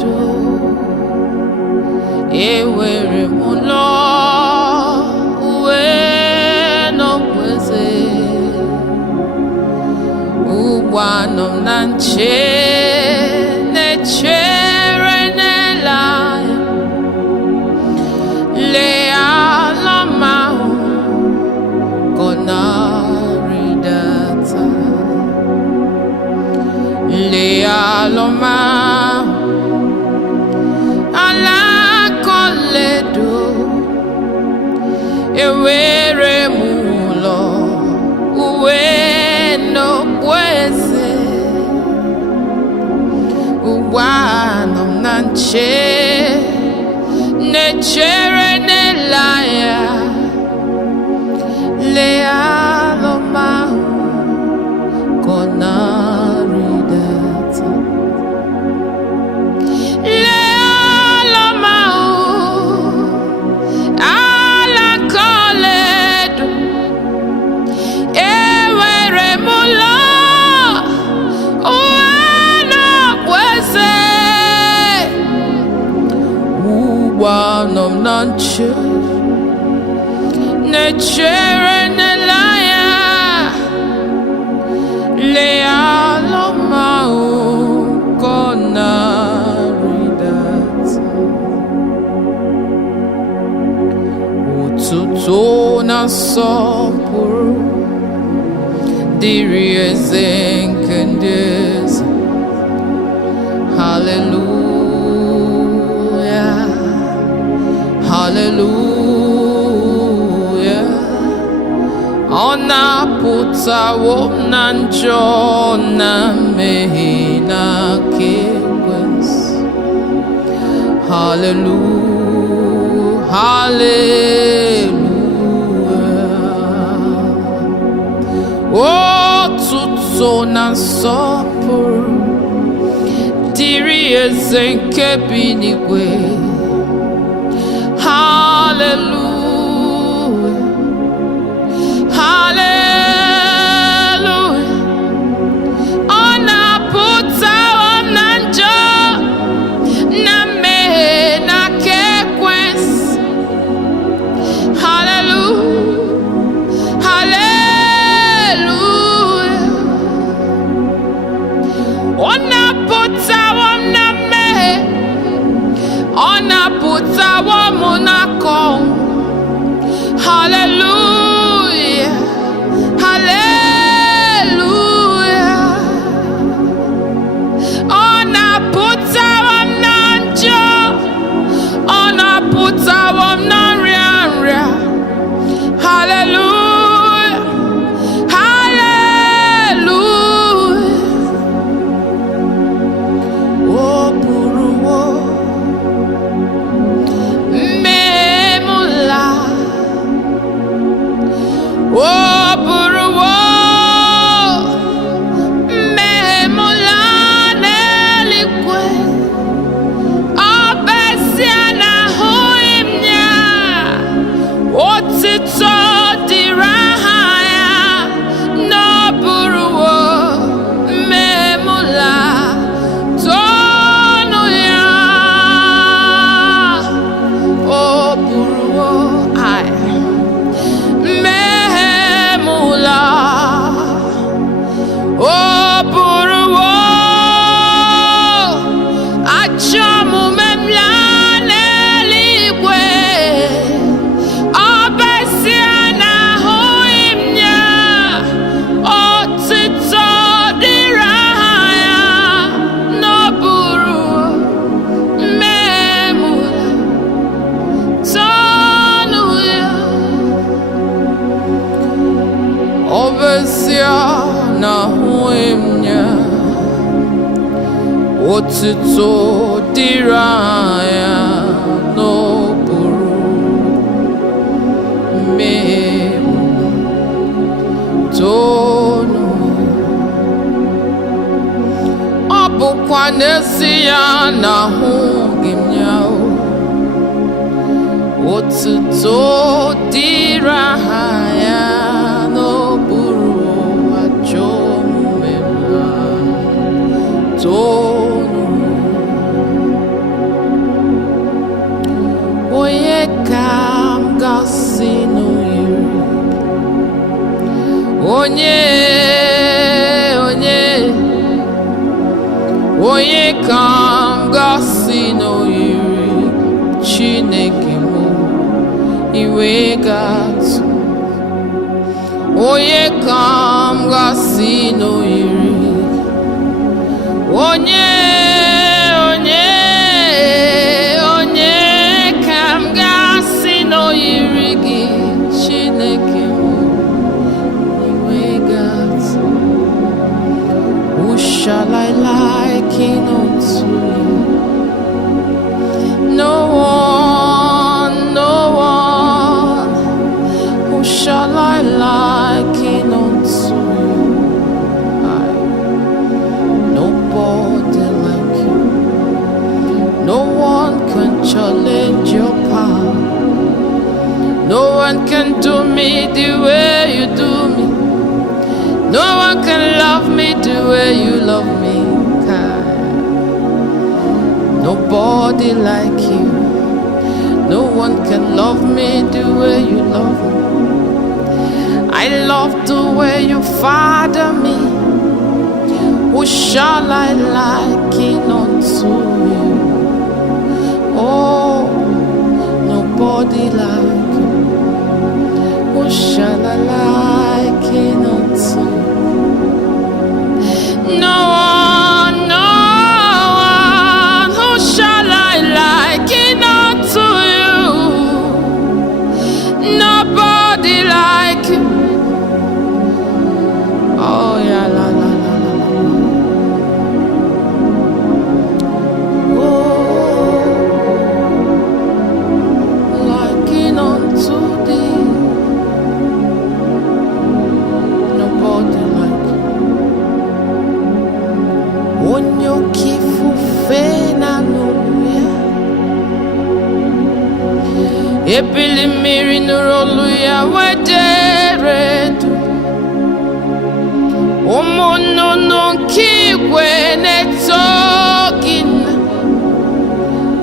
do ewere m lọ uwe n'okweze ugbu a nọ m na nche na-echere n'ele anya lee ala m ahụ ka ọ na-arịdata lee ala m ahụ ala ka ọlaedo ewere m ụlọ uwe n'okpueze ugbu a nọ m na nche na-echere n'ele anya lee ala m ahụ ka ọ na-arịdata lee ala m ahụ ala ka ọlaedo ewere m ụlọ uwe n'okpueze ugbu a nọ m na nche na-echere n'ele anya lee ala m ahụ ka ọ na-arịdata otuto na nsọpụrụ dịrị eze nke ndị eze haleluya haleluya ọ na-apụtawo m na njọ na mmehie n'aka ekwensu haleluya haleluya otuto na nsọpụrụ dịrị eze nke bi n'igwe haleluya haleluya ọ na-apụtawo m na njọ na mmehie n'aka ekwensu haleluya haleluya ọ na-apụtawo m na mmehie ọ na-apụtawo m n'aka ọnwụ haleluya haleluya ọ na-apụtawo m na njọ ọ na-apụtawo m na nrịa nrịa haleluya haleluya o buruwo mmehie m laa o buruwo mmehie m laa n'eluigwe ọ bụ ezie na ahụghị m ya otito dịrị aha ya na o buruwo mmehie m laa toonu ya o buruwo mmehie m laa o buruwo ajọ omume m laa n'eluigwe ọ bụ ezie na ahụghị m ya otito dịrị aha ya na o buruwo mmehie m laa toonu ya ọ bụ ezie na ahụghị m ya otito dịrị aha ya na o buruwo mmehie m toonu ọ bụkwa n'ezie na ahụghị m ya otito dịrị aha ya na o buruwo ajọ omume m laa toonu onye ka m ga-asị na o yiri Chineke m iwe ga-atụ? Onye ka m ga-asị na o yiri onye ka m ga-asị na o yiri gị Chineke m iwe ga-atụ? Who shall I liken unto you? No one. Who shall I liken unto you? Nobody like you. No one can challenge your power. No one can do me the way you do me. No one can love me the way you love me. Nobody like you. No one can love me the way you love me. I love the way you father me. Who shall I liken unto you? Oh, nobody like you. Who shall I liken unto you? No one. Who shall I liken unto you? Nobody like you. Oh yeah, la la la la la. Oh, liken unto thee. Nobody like you. Onyo kifufe na nuya, ebili mmiri nụrụ olu ya wederedu. Ụmụ nnụnụ nke igwe na-eto gị nna,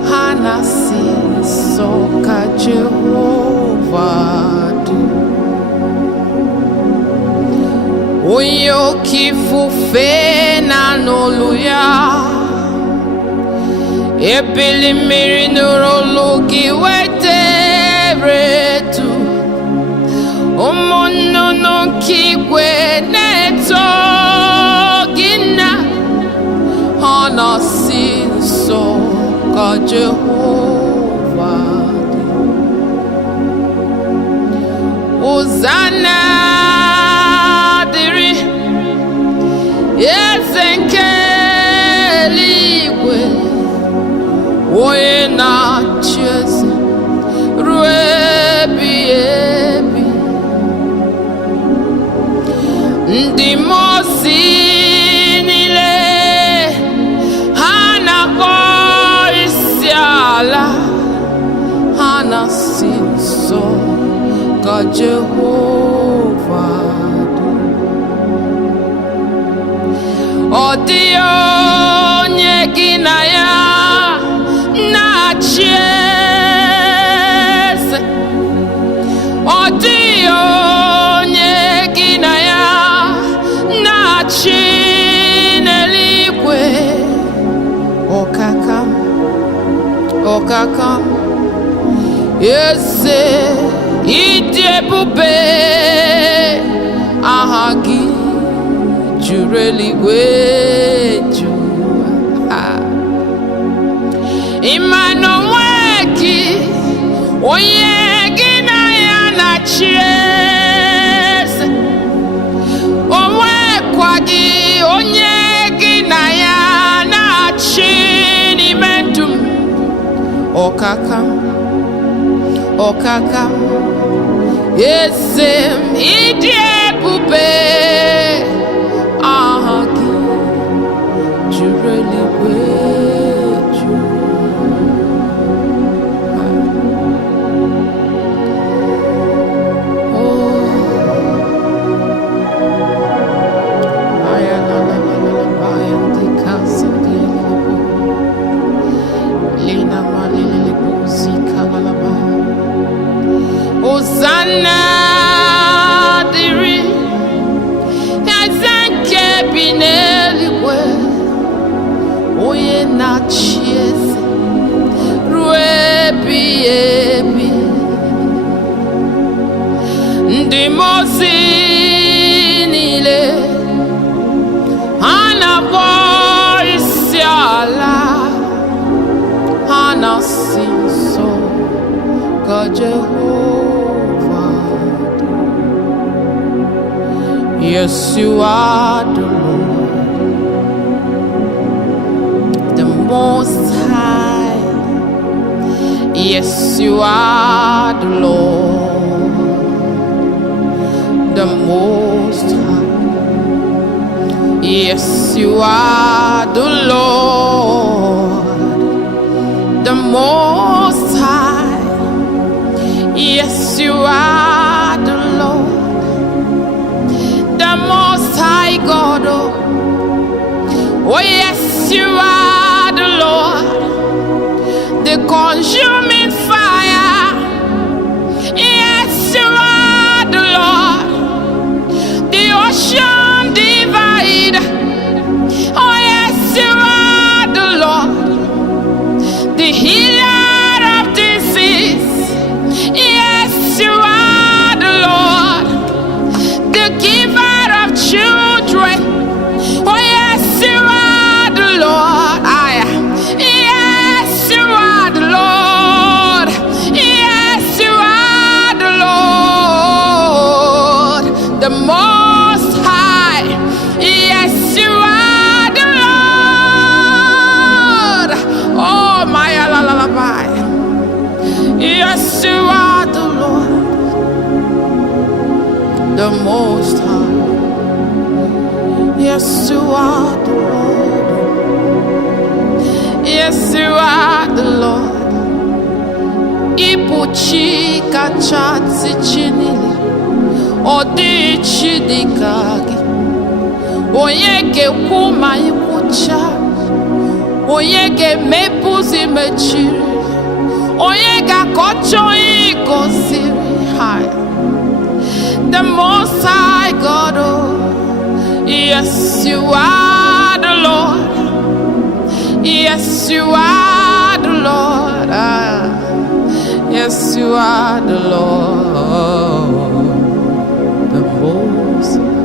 ha na-asị nsọ ka Jehova dị. Onye oke ifufe na-anụ olu ya, ebili mmiri nụrụ olu gị wederedu. Ụmụ nnụnụ nke igwe na-eto gị nna, ha na-asị nsọ ka Jehova dị. Hosanna dịrị eze nke eluigwe, onye na-achị eze ruo ebighị ebi. Ndị mmụọ ozi niile ha na-akpọ isi ala, ha na-asị nsọ ka Jehova dị. Ọ dịghị onye gị na ya na-achị eze. Ọ dịghị onye gị na ya na-achị n'eluigwe. Ọkaka m, eze ịdị ebube, aha gị juru eluigwe ju. Ịma na onwe gị onye gị na ya na-achị eze. Onwekwa gị onye gị na ya na-achị n'ime ndụ m. Ọkaka m, eze m ịdị ebube, aha gị juru eluigwe ju. Hosanna dịrị nothing so God Jehovah. Yes, you are the Lord, the Most High. Yes, you are the Lord, the Most High. Yes, you are the Lord, the Most High. Yes, you are the Lord, the Most High God. Oh, yes, you are the Lord, the consuming fire. Yes, you are the Lord, the ocean divide. Oh, yes, you are the Lord, the healer of disease. Yes, you are the Lord, the giver of children. Oh, yes, you are the Lord. Yes, you are the Lord. Yes, you are the Lord, the Most High. Yes, you are the Lord. Oh, my lullaby. Yes, you are the Lord, the Most High. Yes, you are the Lord. Yes, you are the Lord. Ipuchi kachati chinili, odichi dikagi. Oyege kuma ikucha, oyege mepuzi mechiri, oyega kocho ikosiri high. The Most High God, oh, yes, you are the Lord. Yes, you are the Lord. Yes, you are the Lord, the Most High.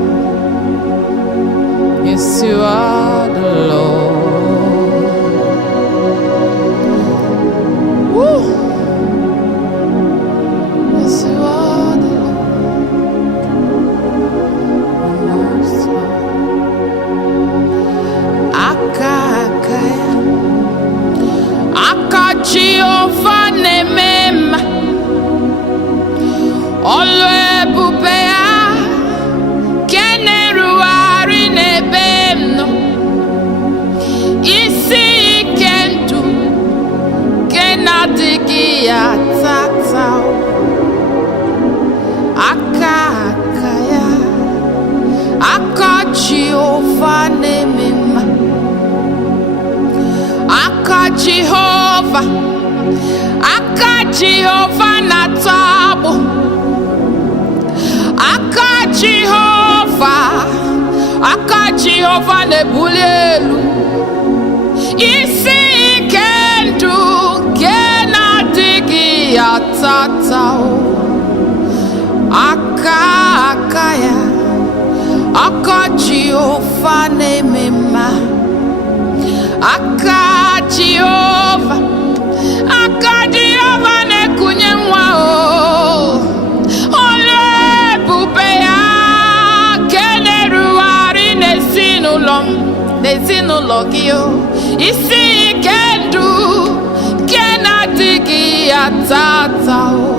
Yes, you are the Lord. Woo. Yes, you are the Most High. Akakaya, Jehovah nemem, Olebubea, Keneruari nebemno, Isi kentu, Kenadigia tatao, Akakaya, Jehovah nemem, Jehovah na tabu, Jehovah ne bulelu, isi kendu kena digi atatao, akaya, Jehovah ne mema, Jehovah ne kunyenwa o, ole bubea keneruari nezinulogio, isi kendu kenadigi atatao,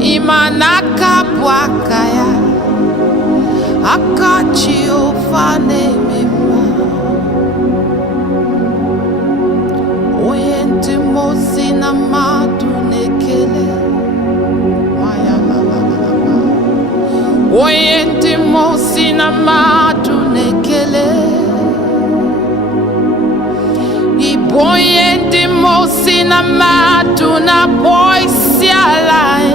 imanaka bwakaya, Jehovah ne mema. Oyenti mosi na madu nekele, maya la la la la. Oyenti mosi na madu nekele, iboyenti mosi na madu na boisi alai.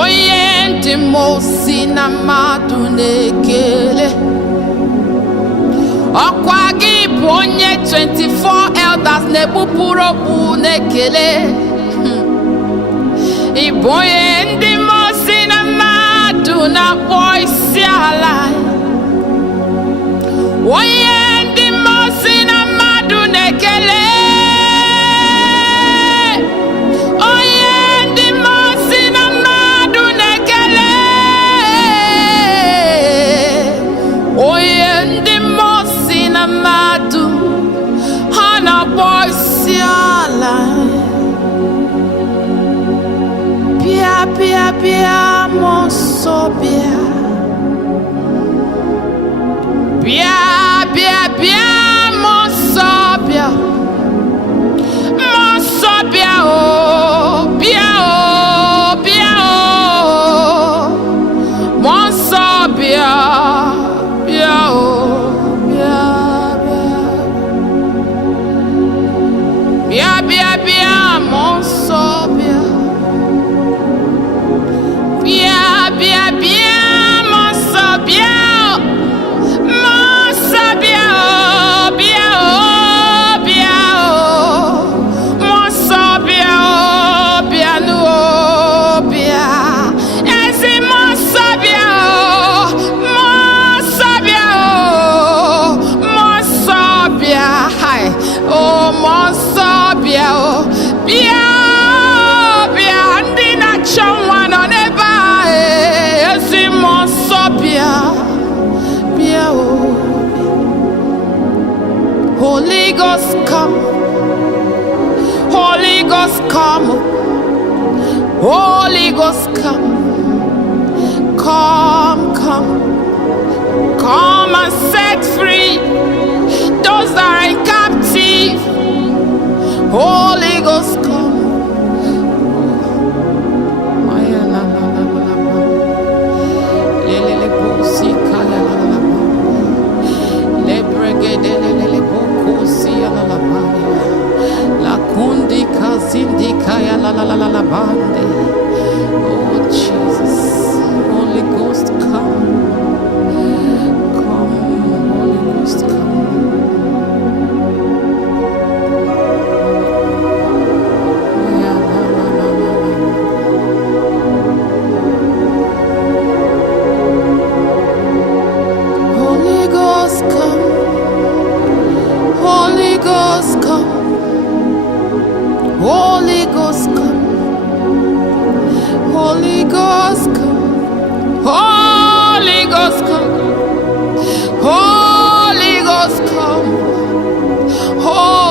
Oyenti mosi na madu nekele, okwagi bonye 24 elders nebupuro bu nekele. Iboye ndi mosi na madu na boisi alai. Oye ndi mosi na madu nekele. boisiala. Bia bia bia monsobia. Bia bia bia monsobia. Monsobia oh bia oh bia oh. Monsobia bia oh bia bia. Bia bia bia monsobia. Bia bia bia monsobia. Monsobia oh bia oh bia oh. Monsobia oh bia nu oh bia. Esi monsobia oh. Monsobia oh. Monsobia hi. Oh monsobia oh. Bia bia ndina chonwa no neba esi monsobia bia oh. Holy Ghost come, Holy Ghost come, Holy Ghost come, come, come, come and set free those that are in captive. Holy Ghost come. Maya la la la la la. Lele le bosi kaya la la la. Le bregede lele bo kosi la la la. La kundi kazindi kaya la la la la la bande. Oh Jesus, Holy Ghost come, come, Holy Ghost come. Yeah, la la la la la. Holy Ghost come, Holy Ghost come, Holy Ghost come, Holy Ghost come, Holy Ghost come, Holy Ghost come, Holy